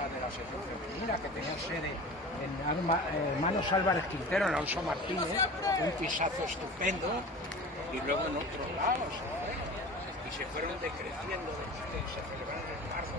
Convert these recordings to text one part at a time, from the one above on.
hija de la sección femenina, que tenía sede en Hermanos Álvarez Quintero, en Alonso Martínez, un pisazo estupendo, y luego en otros lados, y se fueron decreciendo, se celebraron en marzo.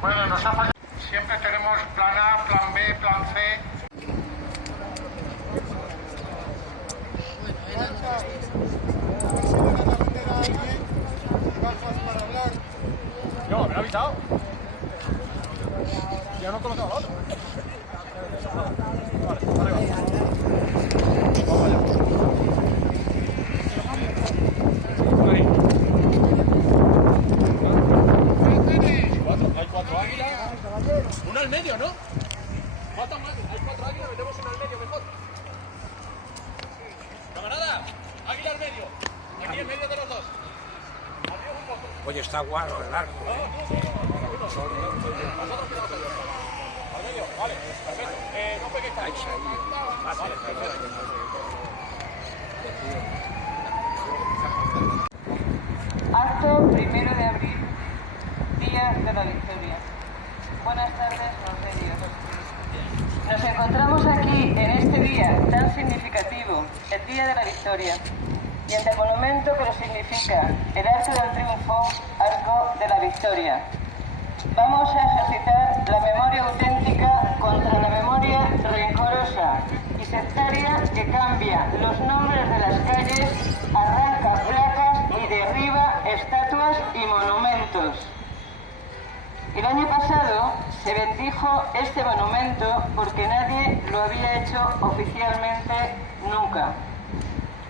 Bueno, nos ha fallado. Siempre tenemos plan A, plan B, plan C. No, me lo ha avisado. Ya no he colocado la otra. Vale, vale, vamos allá. Hay cuatro águilas. Una al medio, ¿no? Faltan más. Hay cuatro águilas, metemos una al medio mejor. Camarada, águila al medio. Aquí en medio de los dos. Oye, está guarro el arco. Al medio, vale, perfecto. No peguéis ahí. Vale, perfecto. Acto 1 de abril, Día de la Victoria. Buenas tardes, Rosarios. Nos encontramos aquí en este día tan significativo, el Día de la Victoria, y ante el monumento que lo significa, el Arco del Triunfo, Arco de la Victoria. Vamos a ejercitar la memoria auténtica contra la memoria rencorosa y sectaria que cambia los nombres de las calles, arranca placas y derriba estatuas y monumentos. El año pasado se bendijo este monumento porque nadie lo había hecho oficialmente nunca.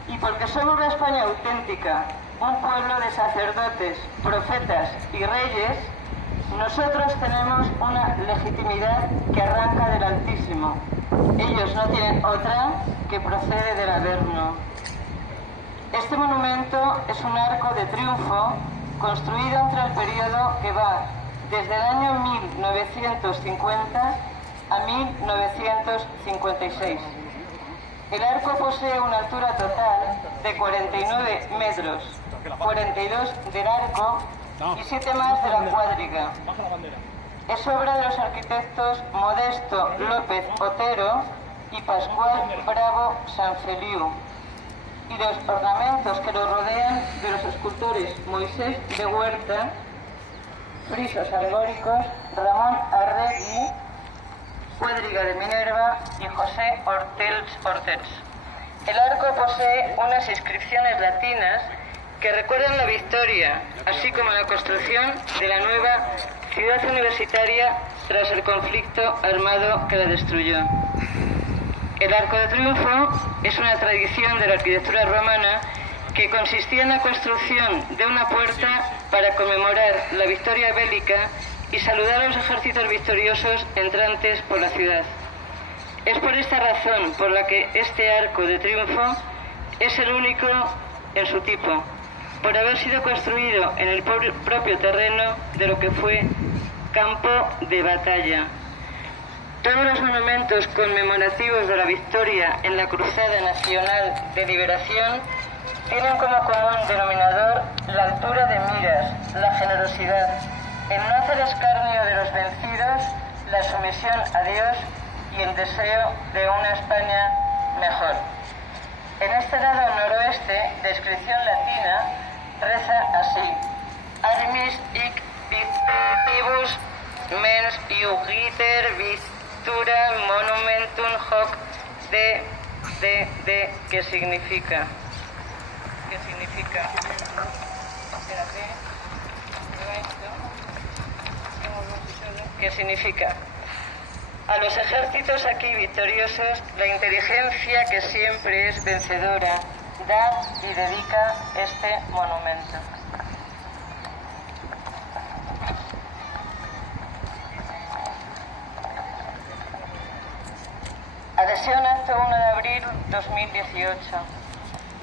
Y porque somos la España auténtica, un pueblo de sacerdotes, profetas y reyes, nosotros tenemos una legitimidad que arranca del Altísimo. Ellos no tienen otra que procede del Averno. Este monumento es un arco de triunfo construido entre el periodo que va desde el año 1950 a 1956. El arco posee una altura total de 49 metros, 42 del arco y 7 más de la cuadriga. Es obra de los arquitectos Modesto López Otero y Pascual Bravo Sanfeliu, y los ornamentos que lo rodean de los escultores Moisés de Huerta, frisos alegóricos, Ramón Arregui, Cuadriga de Minerva y José Ortels. El arco posee unas inscripciones latinas que recuerdan la victoria, así como la construcción de la nueva ciudad universitaria tras el conflicto armado que la destruyó. El Arco de Triunfo es una tradición de la arquitectura romana que consistía en la construcción de una puerta para conmemorar la victoria bélica y saludar a los ejércitos victoriosos entrantes por la ciudad. Es por esta razón por la que este Arco de Triunfo es el único en su tipo, por haber sido construido en el propio terreno de lo que fue campo de batalla. Todos los monumentos conmemorativos de la victoria en la Cruzada Nacional de Liberación tienen como común denominador la altura de miras, la generosidad, en no hacer escarnio de los vencidos, la sumisión a Dios y el deseo de una España mejor. En este lado noroeste, de inscripción latina, reza así: Armis hic victibus mens iugiter victura monumentum hoc de ¿qué significa? ¿Qué significa? Espérate. ¿Qué significa? A los ejércitos aquí victoriosos, la inteligencia que siempre es vencedora da y dedica este monumento. Adhesión acto 1 de abril 2018.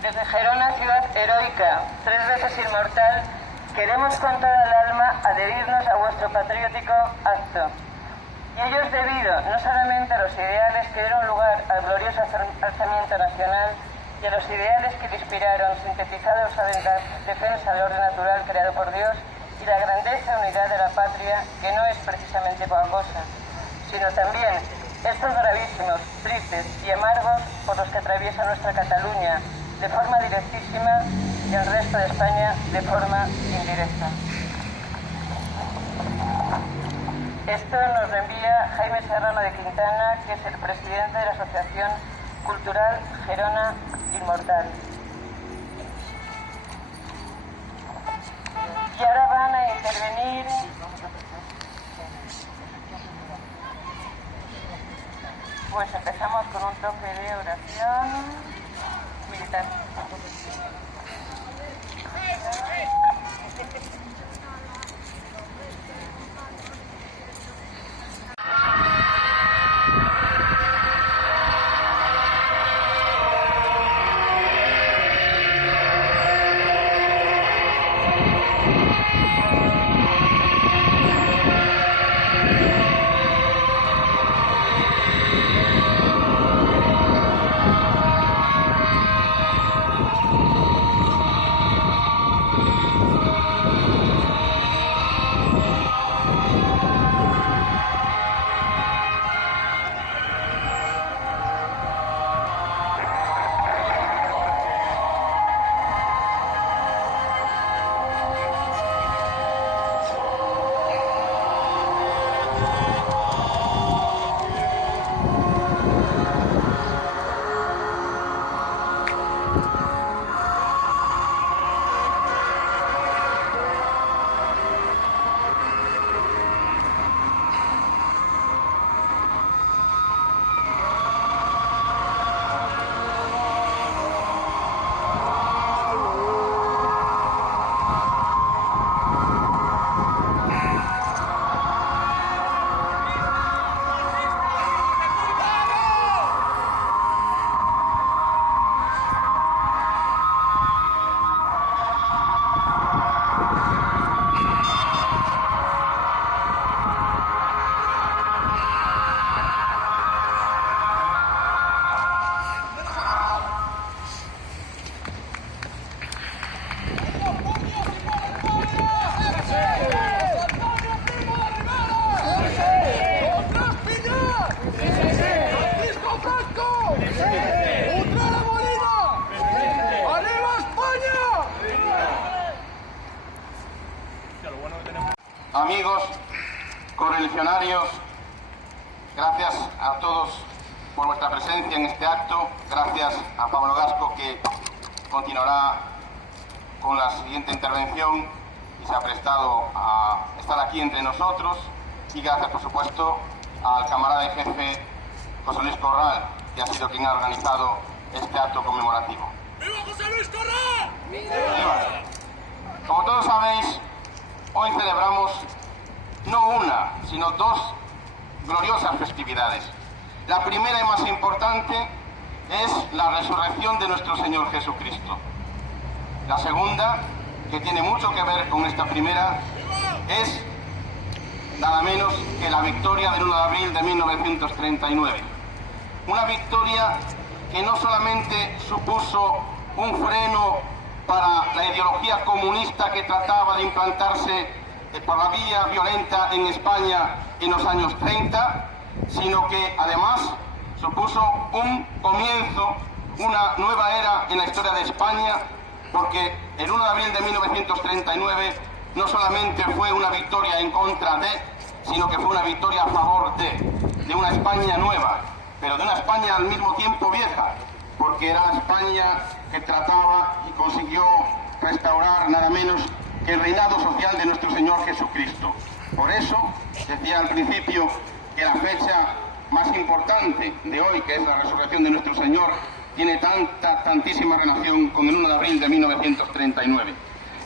Desde Gerona, ciudad heroica, 3 veces inmortal, queremos con toda el alma adherirnos a vuestro patriótico acto. Y ello es debido no solamente a los ideales que dieron lugar al glorioso alzamiento nacional y a los ideales que le inspiraron, sintetizados a la defensa del orden natural creado por Dios y la grandeza y unidad de la patria, que no es precisamente poca cosa, sino también estos gravísimos, tristes y amargos por los que atraviesa nuestra Cataluña de forma directísima y el resto de España de forma indirecta. Esto nos lo envía Jaime Serrano de Quintana, que es el presidente de la Asociación Cultural Gerona Inmortal. Y ahora van a intervenir pues empezamos con un toque de oración militar. Amigos correligionarios, gracias a todos por vuestra presencia en este acto. Gracias a Pablo Gasco, que continuará con la siguiente intervención y se ha prestado a estar aquí entre nosotros. Y gracias, por supuesto, al camarada y jefe José Luis Corral, que ha sido quien ha organizado este acto conmemorativo. ¡Viva José Luis Corral! ¡Viva! Como todos sabéis, hoy celebramos no una, sino dos gloriosas festividades. La primera y más importante es la resurrección de nuestro Señor Jesucristo. La segunda, que tiene mucho que ver con esta primera, es nada menos que la victoria del 1 de abril de 1939. Una victoria que no solamente supuso un freno para la ideología comunista que trataba de implantarse por la vía violenta en España en los años 30, sino que además supuso un comienzo, una nueva era en la historia de España, porque el 1 de abril de 1939 no solamente fue una victoria en contra de, sino que fue una victoria a favor de una España nueva, pero de una España al mismo tiempo vieja, porque era la España que trataba y consiguió restaurar nada menos que el reinado social de nuestro Señor Jesucristo. Por eso decía al principio que la fecha más importante de hoy, que es la resurrección de nuestro Señor, tiene tantísima relación con el 1 de abril de 1939.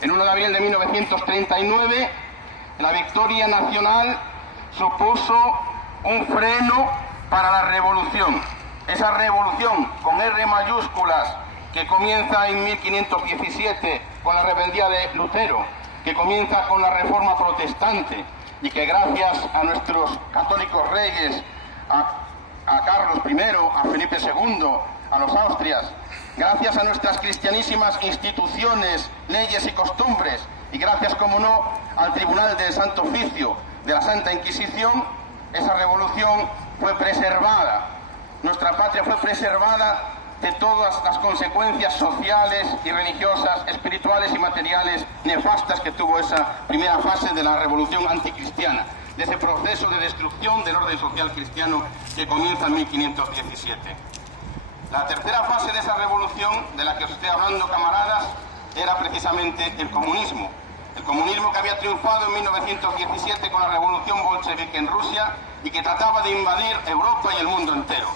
El 1 de abril de 1939, la victoria nacional supuso un freno para la revolución. Esa revolución con R mayúsculas que comienza en 1517 con la rebeldía de Lutero, que comienza con la reforma protestante y que gracias a nuestros católicos reyes, a Carlos I, a Felipe II, a los Austrias, gracias a nuestras cristianísimas instituciones, leyes y costumbres, y gracias, como no, al Tribunal del Santo Oficio de la Santa Inquisición, esa revolución fue preservada. Nuestra patria fue preservada de todas las consecuencias sociales y religiosas, espirituales y materiales nefastas que tuvo esa primera fase de la revolución anticristiana, de ese proceso de destrucción del orden social cristiano que comienza en 1517. La tercera fase de esa revolución, de la que os estoy hablando, camaradas, era precisamente el comunismo. El comunismo que había triunfado en 1917 con la revolución bolchevique en Rusia y que trataba de invadir Europa y el mundo entero.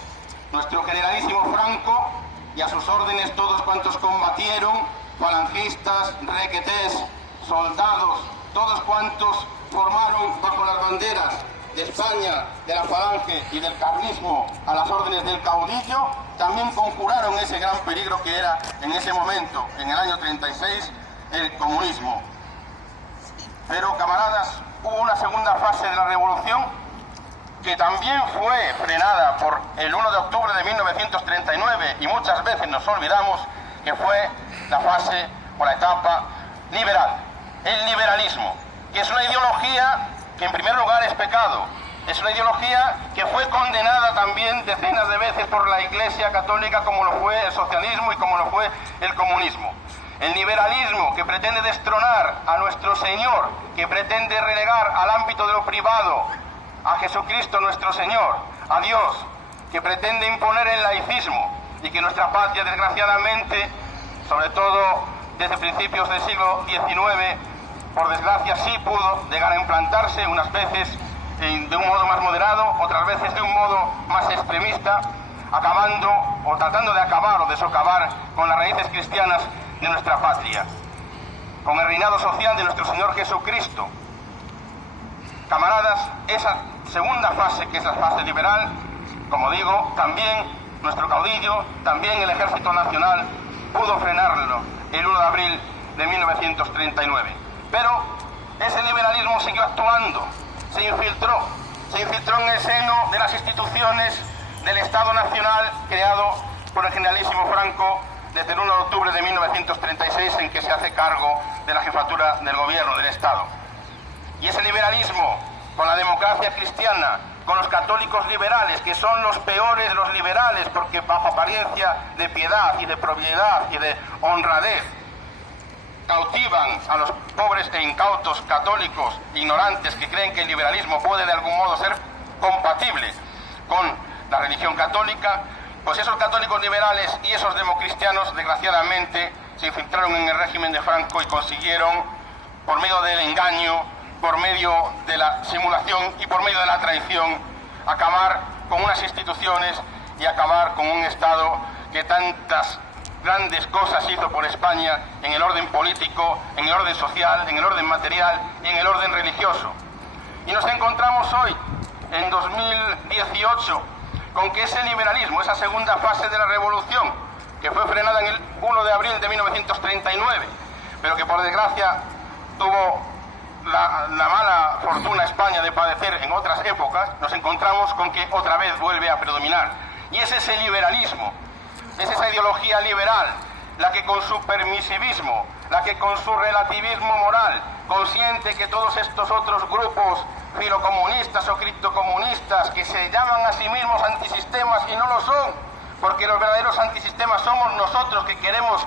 Nuestro generalísimo Franco y a sus órdenes todos cuantos combatieron, falangistas, requetés, soldados, todos cuantos formaron bajo las banderas de España, de la falange y del carlismo a las órdenes del caudillo, también conjuraron ese gran peligro que era en ese momento, en el año 36, el comunismo. Pero, camaradas, hubo una segunda fase de la revolución que también fue frenada por el 1 de octubre de 1939 y muchas veces nos olvidamos, que fue la fase o la etapa liberal, el liberalismo, que es una ideología que en primer lugar es pecado, es una ideología que fue condenada también decenas de veces por la Iglesia Católica, como lo fue el socialismo y como lo fue el comunismo. El liberalismo, que pretende destronar a nuestro Señor, que pretende relegar al ámbito de lo privado a Jesucristo nuestro Señor, a Dios, que pretende imponer el laicismo y que nuestra patria, desgraciadamente, sobre todo desde principios del siglo XIX, por desgracia sí pudo llegar a implantarse, unas veces de un modo más moderado, otras veces de un modo más extremista, acabando o tratando de acabar o de socavar con las raíces cristianas de nuestra patria, con el reinado social de nuestro Señor Jesucristo. Camaradas, esa segunda fase, que es la fase liberal, como digo, también nuestro caudillo, también el Ejército Nacional pudo frenarlo el 1 de abril de 1939. Pero ese liberalismo siguió actuando, se infiltró en el seno de las instituciones del Estado Nacional creado por el generalísimo Franco desde el 1 de octubre de 1936, en que se hace cargo de la jefatura del gobierno del Estado. Y ese liberalismo, con la democracia cristiana, con los católicos liberales, que son los peores los liberales, porque bajo apariencia de piedad y de probidad y de honradez, cautivan a los pobres e incautos católicos ignorantes que creen que el liberalismo puede de algún modo ser compatible con la religión católica, pues esos católicos liberales y esos democristianos, desgraciadamente, se infiltraron en el régimen de Franco y consiguieron, por medio del engaño, por medio de la simulación y por medio de la traición, acabar con unas instituciones y acabar con un Estado que tantas grandes cosas hizo por España en el orden político, en el orden social, en el orden material y en el orden religioso. Y nos encontramos hoy, en 2018, con que ese liberalismo, esa segunda fase de la revolución, que fue frenada en el 1 de abril de 1939, pero que por desgracia tuvo la mala fortuna España de padecer en otras épocas, nos encontramos con que otra vez vuelve a predominar. Y es ese liberalismo, es esa ideología liberal, la que con su permisivismo la que con su relativismo moral consiente que todos estos otros grupos filocomunistas o criptocomunistas que se llaman a sí mismos antisistemas y no lo son, porque los verdaderos antisistemas somos nosotros que queremos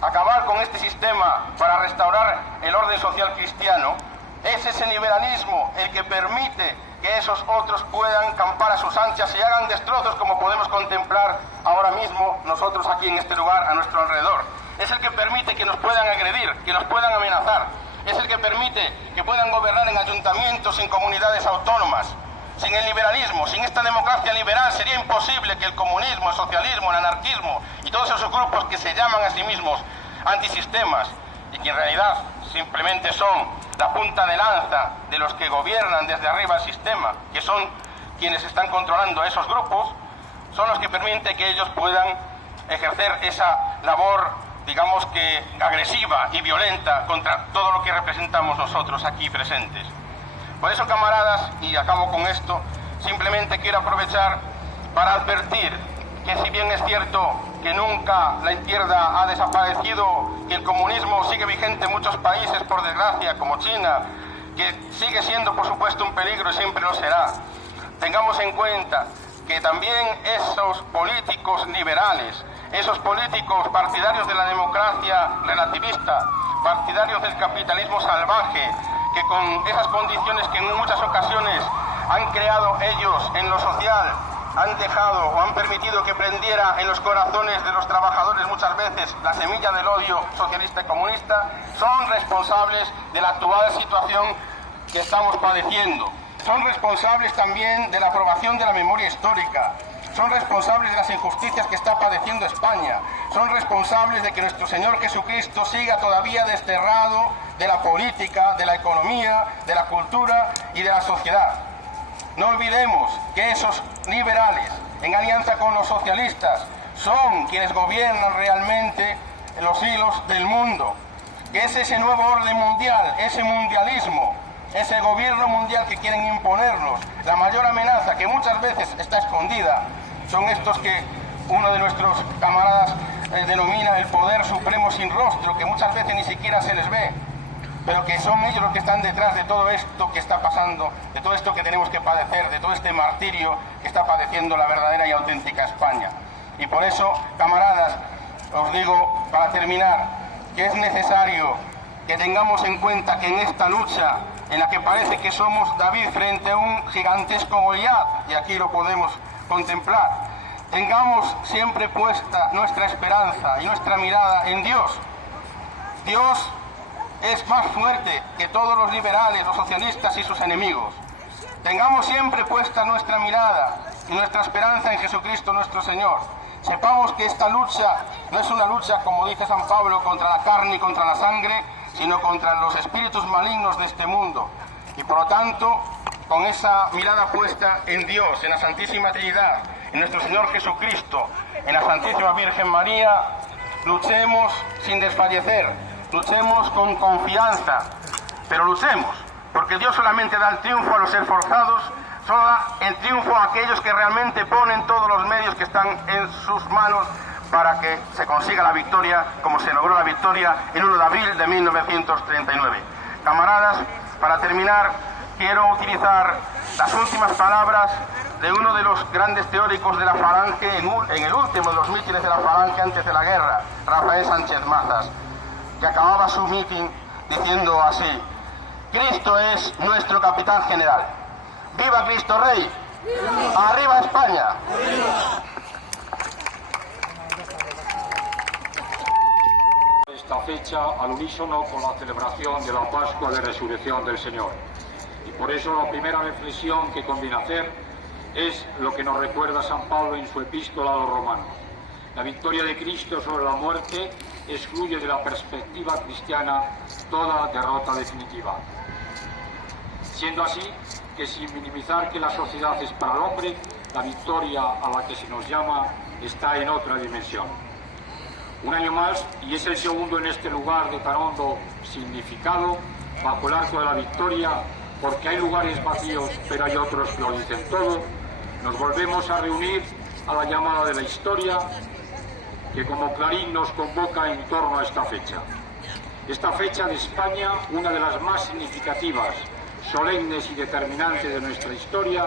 acabar con este sistema para restaurar el orden social cristiano, es ese liberalismo el que permite que esos otros puedan campar a sus anchas y hagan destrozos como podemos contemplar ahora mismo nosotros aquí en este lugar a nuestro alrededor. Es el que permite que nos puedan agredir, que nos puedan amenazar. Es el que permite que puedan gobernar en ayuntamientos, en comunidades autónomas. Sin el liberalismo, sin esta democracia liberal, sería imposible que el comunismo, el socialismo, el anarquismo y todos esos grupos que se llaman a sí mismos antisistemas y que en realidad simplemente son la punta de lanza de los que gobiernan desde arriba el sistema, que son quienes están controlando a esos grupos, son los que permiten que ellos puedan ejercer esa labor, digamos que agresiva y violenta contra todo lo que representamos nosotros aquí presentes. Por eso, camaradas, y acabo con esto, simplemente quiero aprovechar para advertir que si bien es cierto que nunca la izquierda ha desaparecido, que el comunismo sigue vigente en muchos países, por desgracia, como China, que sigue siendo, por supuesto, un peligro y siempre lo será, tengamos en cuenta que también esos políticos liberales, esos políticos partidarios de la democracia relativista, partidarios del capitalismo salvaje, que con esas condiciones que en muchas ocasiones han creado ellos en lo social, han dejado o han permitido que prendiera en los corazones de los trabajadores muchas veces la semilla del odio socialista y comunista, son responsables de la actual situación que estamos padeciendo. Son responsables también de la aprobación de la memoria histórica. Son responsables de las injusticias que está padeciendo España. Son responsables de que nuestro Señor Jesucristo siga todavía desterrado de la política, de la economía, de la cultura y de la sociedad. No olvidemos que esos liberales, en alianza con los socialistas, son quienes gobiernan realmente los hilos del mundo. Que es ese nuevo orden mundial, ese mundialismo, ese gobierno mundial que quieren imponernos. La mayor amenaza, que muchas veces está escondida, son estos que uno de nuestros camaradas denomina el poder supremo sin rostro, que muchas veces ni siquiera se les ve, pero que son ellos los que están detrás de todo esto que está pasando, de todo esto que tenemos que padecer, de todo este martirio que está padeciendo la verdadera y auténtica España. Y por eso, camaradas, os digo, para terminar, que es necesario que tengamos en cuenta que en esta lucha, en la que parece que somos David frente a un gigantesco Goliat, y aquí lo podemos contemplar, tengamos siempre puesta nuestra esperanza y nuestra mirada en Dios. Dios es más fuerte que todos los liberales, los socialistas y sus enemigos. Tengamos siempre puesta nuestra mirada y nuestra esperanza en Jesucristo nuestro Señor. Sepamos que esta lucha no es una lucha, como dice San Pablo, contra la carne y contra la sangre, sino contra los espíritus malignos de este mundo. Y por lo tanto, con esa mirada puesta en Dios, en la Santísima Trinidad, en nuestro Señor Jesucristo, en la Santísima Virgen María, luchemos sin desfallecer, luchemos con confianza, pero luchemos, porque Dios solamente da el triunfo a los esforzados, solo da el triunfo a aquellos que realmente ponen todos los medios que están en sus manos para que se consiga la victoria, como se logró la victoria el 1 de abril de 1939. Camaradas, para terminar, quiero utilizar las últimas palabras de uno de los grandes teóricos de la Falange en el último de los mítines de la Falange antes de la guerra, Rafael Sánchez Mazas, que acababa su mitin diciendo así: Cristo es nuestro capitán general. ¡Viva Cristo Rey! ¡Arriba España! Esta fecha al unísono con la celebración de la Pascua de Resurrección del Señor. Y por eso la primera reflexión que conviene hacer es lo que nos recuerda San Pablo en su epístola a los romanos. La victoria de Cristo sobre la muerte excluye de la perspectiva cristiana toda derrota definitiva. Siendo así que sin minimizar que la sociedad es para el hombre, la victoria a la que se nos llama está en otra dimensión. Un año más, y es el segundo en este lugar de tan hondo significado, bajo el arco de la victoria, porque hay lugares vacíos, pero hay otros que lo dicen todo, nos volvemos a reunir a la llamada de la historia, que como clarín nos convoca en torno a esta fecha. Esta fecha de España, una de las más significativas, solemnes y determinantes de nuestra historia,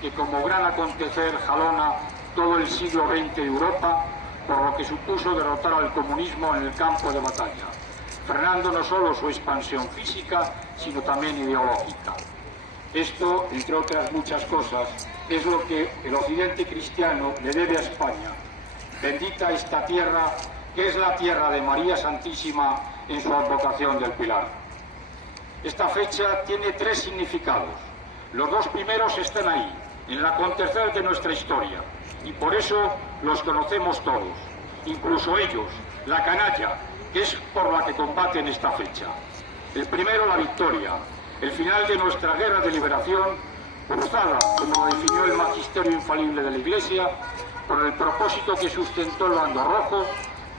que como gran acontecer jalona todo el siglo XX de Europa, por lo que supuso derrotar al comunismo en el campo de batalla, frenando no solo su expansión física, sino también ideológica. Esto, entre otras muchas cosas, es lo que el occidente cristiano le debe a España. Bendita esta tierra, que es la tierra de María Santísima en su advocación del Pilar. Esta fecha tiene tres significados. Los dos primeros están ahí, en el acontecer de nuestra historia, y por eso los conocemos todos, incluso ellos, la canalla, que es por la que combaten esta fecha. El primero, la victoria, el final de nuestra guerra de liberación, cruzada, como lo definió el magisterio infalible de la Iglesia, con el propósito que sustentó el bando rojo,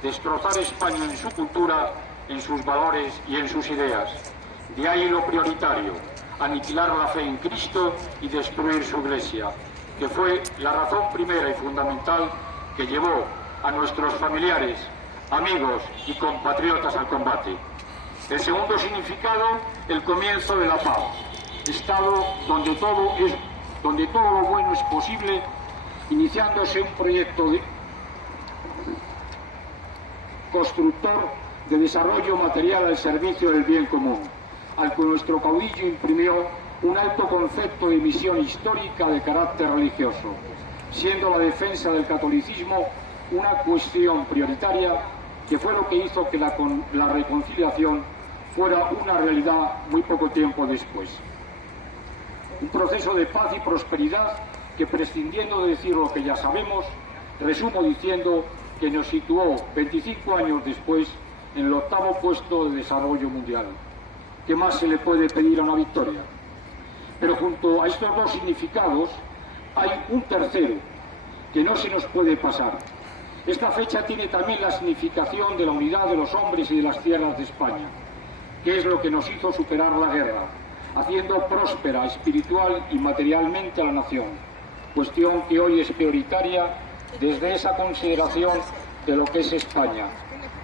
destrozar España en su cultura, en sus valores y en sus ideas. De ahí lo prioritario, aniquilar la fe en Cristo y destruir su Iglesia, que fue la razón primera y fundamental que llevó a nuestros familiares, amigos y compatriotas al combate. El segundo significado, el comienzo de la paz, estado donde todo lo bueno es posible, iniciándose un proyecto constructor de desarrollo material al servicio del bien común, al que nuestro caudillo imprimió un alto concepto de misión histórica de carácter religioso, siendo la defensa del catolicismo una cuestión prioritaria, que fue lo que hizo que la reconciliación fuera una realidad muy poco tiempo después. Un proceso de paz y prosperidad que, prescindiendo de decir lo que ya sabemos, resumo diciendo que nos situó 25 años después en el 8º puesto de desarrollo mundial. ¿Qué más se le puede pedir a una victoria? Pero junto a estos dos significados hay un tercero que no se nos puede pasar. Esta fecha tiene también la significación de la unidad de los hombres y de las tierras de España, que es lo que nos hizo superar la guerra, haciendo próspera espiritual y materialmente a la nación, cuestión que hoy es prioritaria desde esa consideración de lo que es España,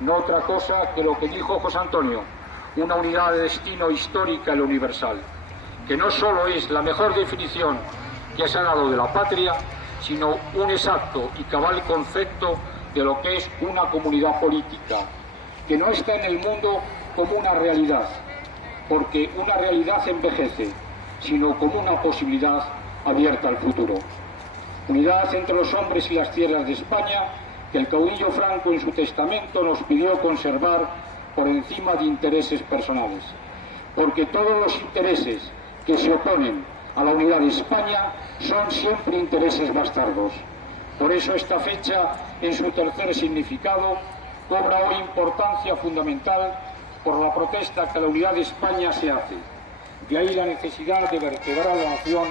no otra cosa que lo que dijo José Antonio, una unidad de destino histórica y universal, que no solo es la mejor definición que se ha dado de la patria, sino un exacto y cabal concepto de lo que es una comunidad política, que no está en el mundo como una realidad, porque una realidad envejece, sino como una posibilidad abierta al futuro. Unidad entre los hombres y las tierras de España, que el caudillo Franco en su testamento nos pidió conservar por encima de intereses personales, porque todos los intereses que se oponen a la unidad de España son siempre intereses bastardos. Por eso esta fecha, en su tercer significado, cobra hoy importancia fundamental por la protesta que la unidad de España se hace. De ahí la necesidad de vertebrar a la nación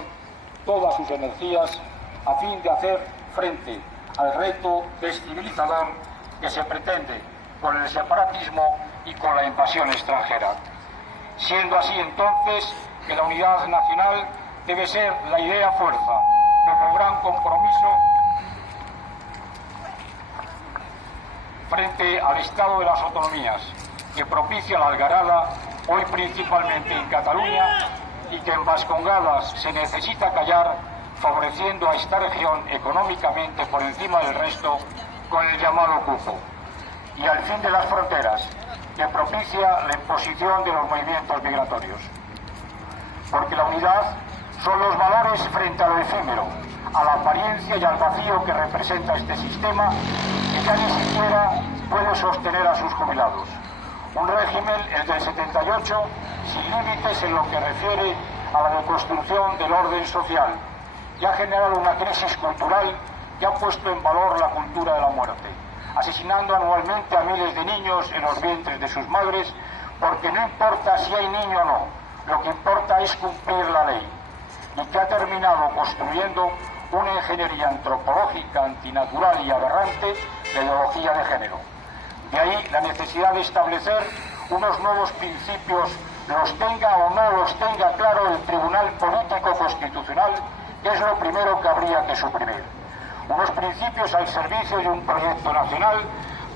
todas sus energías a fin de hacer frente al reto descivilizador que se pretende con el separatismo y con la invasión extranjera. Siendo así entonces que la unidad nacional debe ser la idea fuerza, como gran compromiso frente al estado de las autonomías, que propicia la algarada, hoy principalmente en Cataluña, y que en Vascongadas se necesita callar, favoreciendo a esta región económicamente por encima del resto con el llamado cupo, y al fin de las fronteras, que propicia la imposición de los movimientos migratorios. Porque la unidad son los valores frente a lo efímero, a la apariencia y al vacío que representa este sistema, que ya ni siquiera puede sostener a sus jubilados. Un régimen, el del 78, sin límites en lo que refiere a la deconstrucción del orden social, que ha generado una crisis cultural que ha puesto en valor la cultura de la muerte, asesinando anualmente a miles de niños en los vientres de sus madres, porque no importa si hay niño o no, lo que importa es cumplir la ley, y que ha terminado construyendo una ingeniería antropológica, antinatural y aberrante de ideología de género. De ahí la necesidad de establecer unos nuevos principios, los tenga o no los tenga claro el Tribunal Político Constitucional, que es lo primero que habría que suprimir. Unos principios al servicio de un proyecto nacional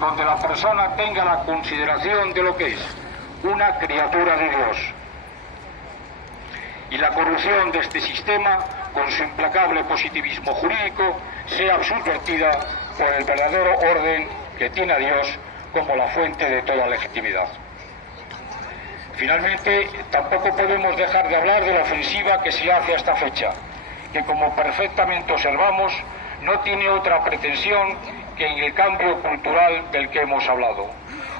donde la persona tenga la consideración de lo que es una criatura de Dios. Y la corrupción de este sistema, con su implacable positivismo jurídico, sea subvertida por el verdadero orden que tiene a Dios como la fuente de toda legitimidad. Finalmente, tampoco podemos dejar de hablar de la ofensiva que se hace a esta fecha, que como perfectamente observamos, no tiene otra pretensión que en el cambio cultural del que hemos hablado.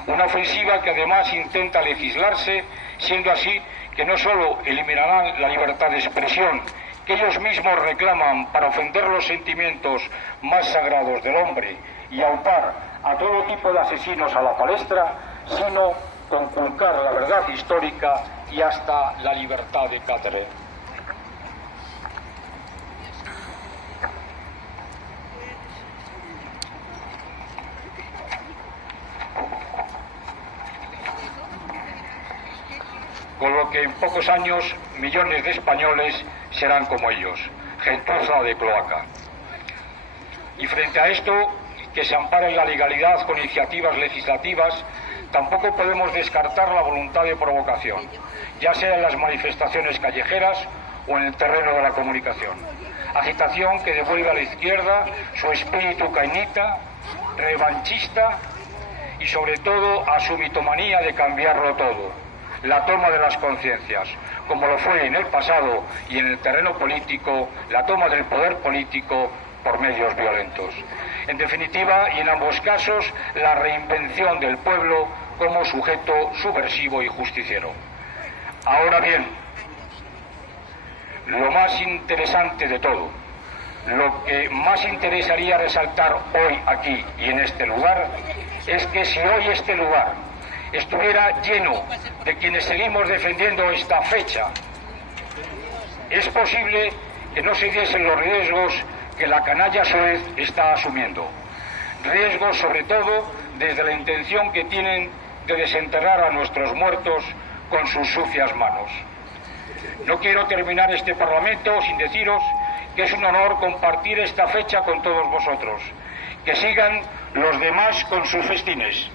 Una ofensiva que además intenta legislarse, siendo así que no solo eliminarán la libertad de expresión que ellos mismos reclaman para ofender los sentimientos más sagrados del hombre y aupar a todo tipo de asesinos a la palestra, sino conculcar la verdad histórica y hasta la libertad de cátedra. Con lo que en pocos años millones de españoles serán como ellos, gentuza de cloaca. Y frente a esto, que se ampara en la legalidad con iniciativas legislativas, tampoco podemos descartar la voluntad de provocación, ya sea en las manifestaciones callejeras o en el terreno de la comunicación. Agitación que devuelve a la izquierda su espíritu cainita, revanchista y sobre todo a su mitomanía de cambiarlo todo. La toma de las conciencias, como lo fue en el pasado y en el terreno político, la toma del poder político por medios violentos. En definitiva, y en ambos casos, la reinvención del pueblo como sujeto subversivo y justiciero. Ahora bien, lo más interesante de todo, lo que más interesaría resaltar hoy aquí y en este lugar, es que si hoy este lugar estuviera lleno de quienes seguimos defendiendo esta fecha, es posible que no se diesen los riesgos que la canalla soez está asumiendo. Riesgos sobre todo desde la intención que tienen de desenterrar a nuestros muertos con sus sucias manos. No quiero terminar este Parlamento sin deciros que es un honor compartir esta fecha con todos vosotros. Que sigan los demás con sus festines.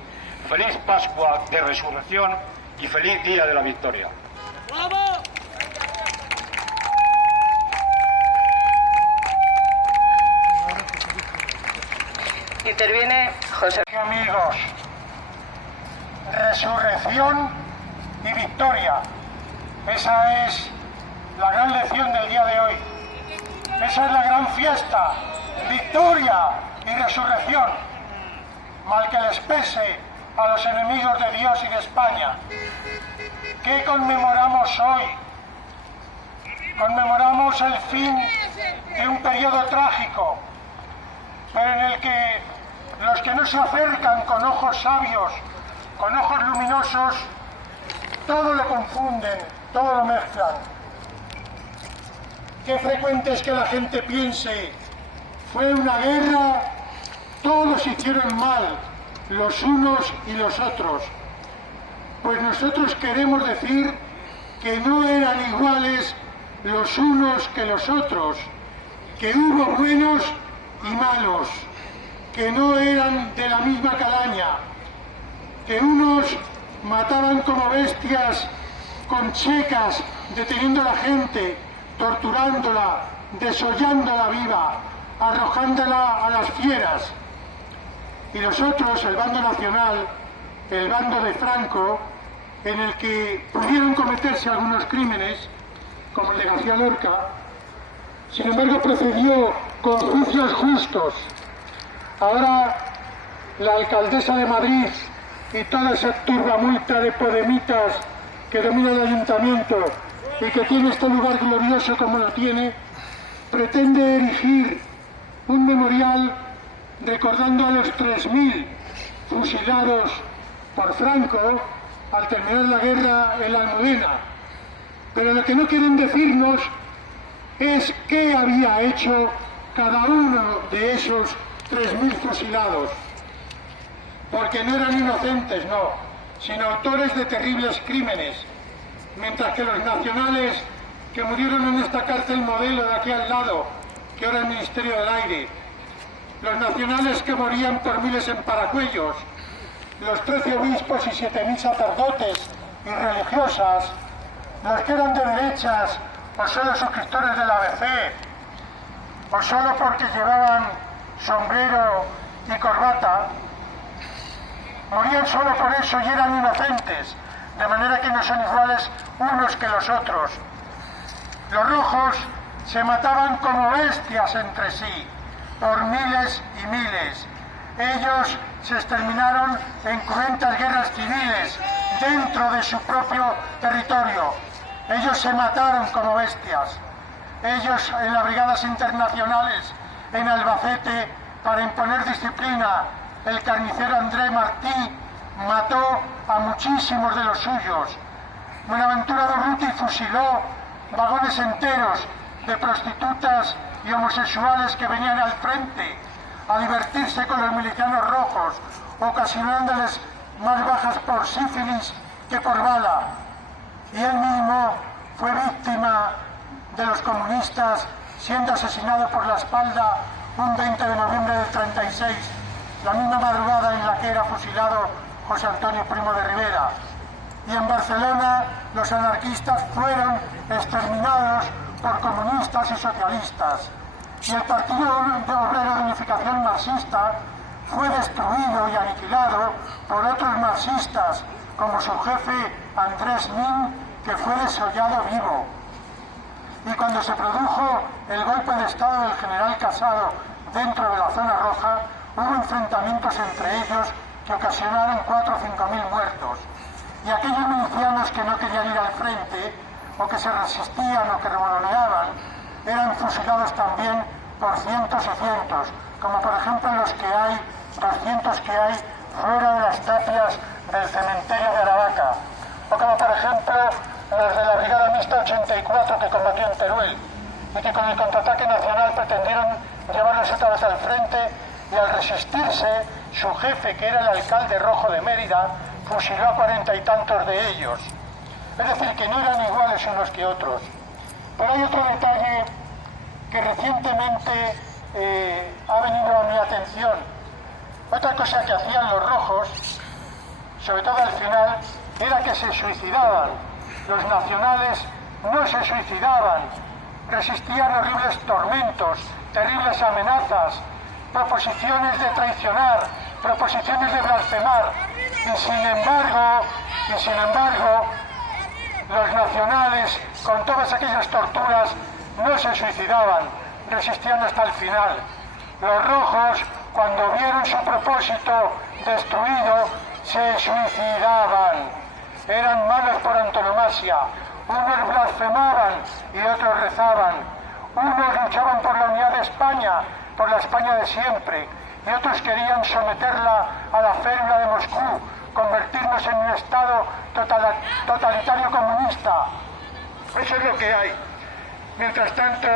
Feliz Pascua de Resurrección y feliz Día de la Victoria. ¡Bravo! Interviene José. Amigos, resurrección y victoria. Esa es la gran lección del día de hoy. Esa es la gran fiesta. Victoria y resurrección. Mal que les pese a los enemigos de Dios y de España. ¿Qué conmemoramos hoy? Conmemoramos el fin de un periodo trágico, pero en el que los que no se acercan con ojos sabios, con ojos luminosos, todo lo confunden, todo lo mezclan. Qué frecuente es que la gente piense, fue una guerra, todos hicieron mal, los unos y los otros. Pues nosotros queremos decir que no eran iguales los unos que los otros, que hubo buenos y malos, que no eran de la misma calaña, que unos mataban como bestias con checas, deteniendo a la gente, torturándola, desollándola viva, arrojándola a las fieras. Y los otros, el bando nacional, el bando de Franco, en el que pudieron cometerse algunos crímenes, como el de García Lorca, sin embargo procedió con juicios justos. Ahora la alcaldesa de Madrid y toda esa turbamulta de podemitas que domina el ayuntamiento y que tiene este lugar glorioso como lo tiene, pretende erigir un memorial recordando a los 3.000 fusilados por Franco al terminar la guerra en la Almudena. Pero lo que no quieren decirnos es qué había hecho cada uno de esos 3.000 fusilados. Porque no eran inocentes, no, sino autores de terribles crímenes. Mientras que los nacionales que murieron en esta cárcel modelo de aquí al lado, que ahora es el Ministerio del Aire, los nacionales que morían por miles en Paracuellos, los 13 obispos y 7.000 sacerdotes y religiosas, los que eran de derechas o solo suscriptores de la ABC, o solo porque llevaban sombrero y corbata, morían solo por eso y eran inocentes, de manera que no son iguales unos que los otros. Los rojos se mataban como bestias entre sí, por miles y miles. Ellos se exterminaron en cruentas guerras civiles dentro de su propio territorio. Ellos se mataron como bestias. Ellos en las brigadas internacionales en Albacete, para imponer disciplina, el carnicero André Martí mató a muchísimos de los suyos. Buenaventura Durruti fusiló vagones enteros de prostitutas y homosexuales que venían al frente a divertirse con los milicianos rojos, ocasionándoles más bajas por sífilis que por bala. Y él mismo fue víctima de los comunistas, siendo asesinado por la espalda un 20 de noviembre del 36, la misma madrugada en la que era fusilado José Antonio Primo de Rivera. Y en Barcelona los anarquistas fueron exterminados por comunistas y socialistas. Y el Partido Obrero de Unificación Marxista fue destruido y aniquilado por otros marxistas, como su jefe Andrés Nin, que fue desollado vivo. Y cuando se produjo el golpe de Estado del general Casado dentro de la zona roja, hubo enfrentamientos entre ellos que ocasionaron 4 o 5 mil muertos. Y aquellos milicianos que no querían ir al frente, o que se resistían o que revoloneaban, eran fusilados también por cientos y cientos, como por ejemplo los que hay, 200 que hay fuera de las tapias del cementerio de Aravaca, o como por ejemplo los de la Brigada Mixta 84 que combatió en Teruel y que con el contraataque nacional pretendieron llevarlos otra vez al frente, y al resistirse, su jefe, que era el alcalde rojo de Mérida, fusiló a 40 y tantos de ellos. Es decir, que no eran iguales unos que otros. Pero hay otro detalle que recientemente ha venido a mi atención. Otra cosa que hacían los rojos, sobre todo al final, era que se suicidaban. Los nacionales no se suicidaban, resistían horribles tormentos, terribles amenazas, proposiciones de traicionar, proposiciones de blasfemar, y sin embargo, los nacionales, con todas aquellas torturas, no se suicidaban, resistían hasta el final. Los rojos, cuando vieron su propósito destruido, se suicidaban. Eran malos por antonomasia. Unos blasfemaban y otros rezaban. Unos luchaban por la unidad de España, por la España de siempre, y otros querían someterla a la férula de Moscú, convertirnos en un Estado totalitario comunista. Eso es lo que hay. Mientras tanto,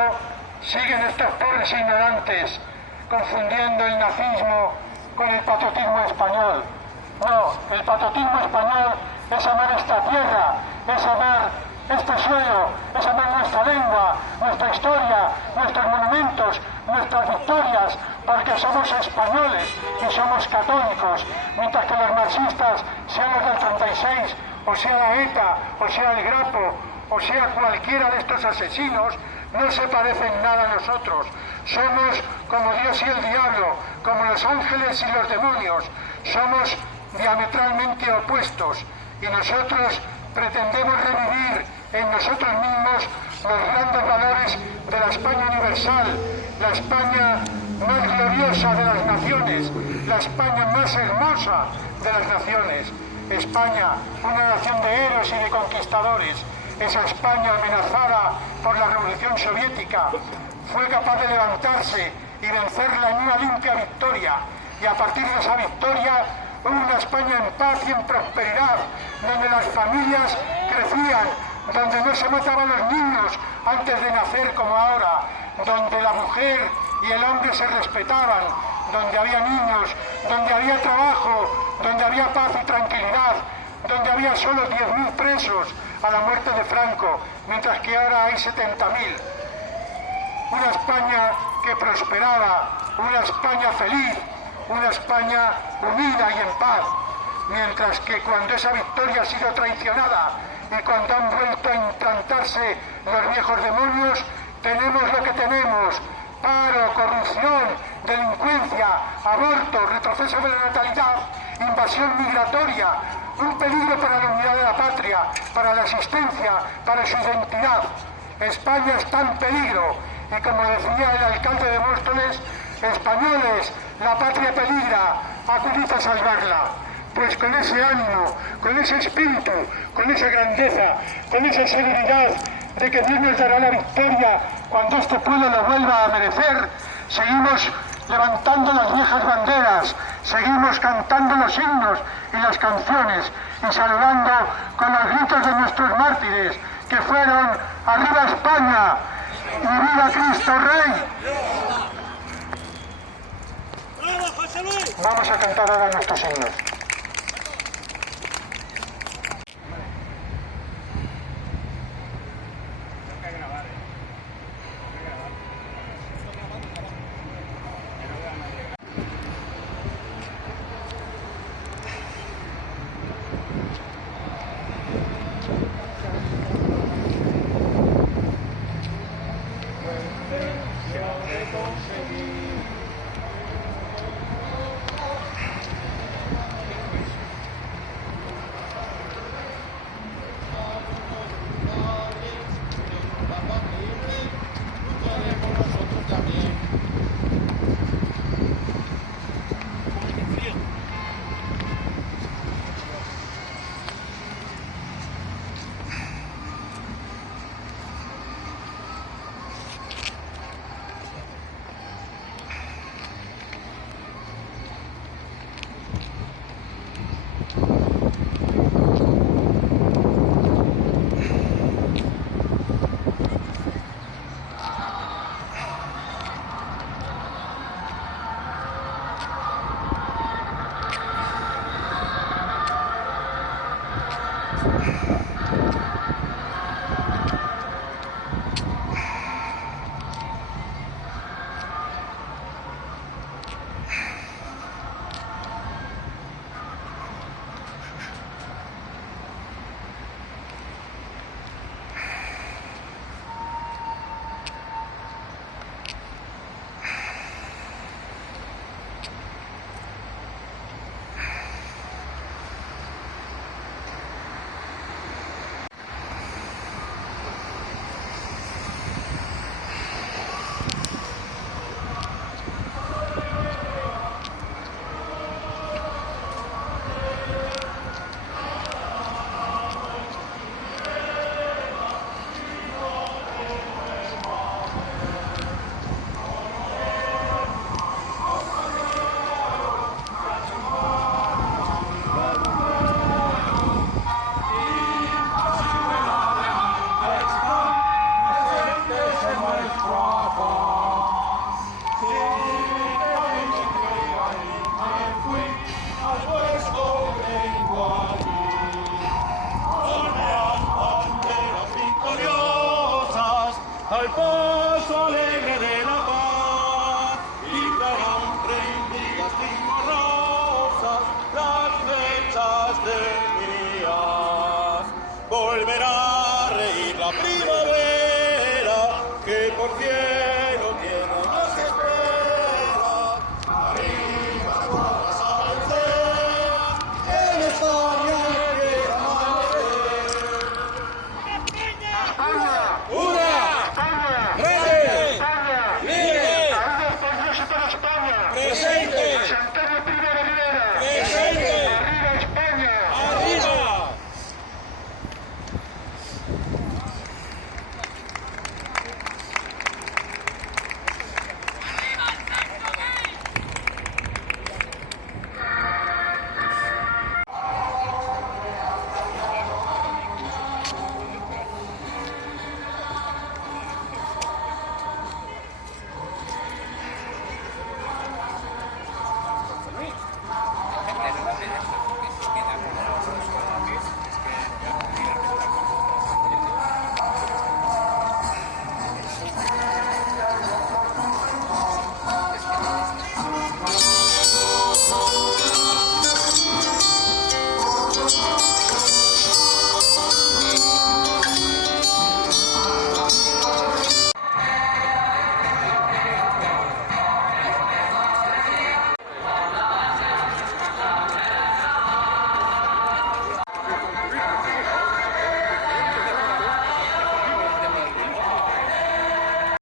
siguen estos pobres ignorantes confundiendo el nazismo con el patriotismo español. No, el patriotismo español es amar esta tierra, es amar este suelo, es amar nuestra lengua, nuestra historia, nuestros monumentos, nuestras victorias, porque somos españoles y somos católicos, mientras que los marxistas, sean los del 36, o sea la ETA, o sea el Grapo, o sea cualquiera de estos asesinos, no se parecen nada a nosotros. Somos como Dios y el diablo, como los ángeles y los demonios. Somos diametralmente opuestos, y nosotros pretendemos revivir en nosotros mismos los grandes valores de la España universal, la España más gloriosa de las naciones, la España más hermosa de las naciones. España, una nación de héroes y de conquistadores. Esa España amenazada por la Revolución Soviética fue capaz de levantarse y vencerla en una limpia victoria, y a partir de esa victoria una España en paz y en prosperidad, donde las familias crecían, donde no se mataban los niños antes de nacer como ahora, donde la mujer y el hombre se respetaban, donde había niños, donde había trabajo, donde había paz y tranquilidad, donde había solo 10.000 presos a la muerte de Franco, mientras que ahora hay 70.000. Una España que prosperaba, una España feliz, una España unida y en paz. mientras que cuando esa victoria ha sido traicionada y cuando han vuelto a implantarse los viejos demonios, tenemos lo que tenemos: paro, corrupción, delincuencia, aborto, retroceso de la natalidad, invasión migratoria, un peligro para la unidad de la patria, para la existencia, para su identidad. España está en peligro y, como decía el alcalde de Móstoles, españoles, la patria peligra, acudid a salvarla. Pues con ese ánimo, con ese espíritu, con esa grandeza, con esa seguridad de que Dios nos dará la victoria cuando este pueblo lo vuelva a merecer, seguimos levantando las viejas banderas, seguimos cantando los himnos y las canciones y saludando con los gritos de nuestros mártires, que fueron ¡Arriba España! ¡Y viva Cristo Rey! Vamos a cantar ahora nuestros himnos.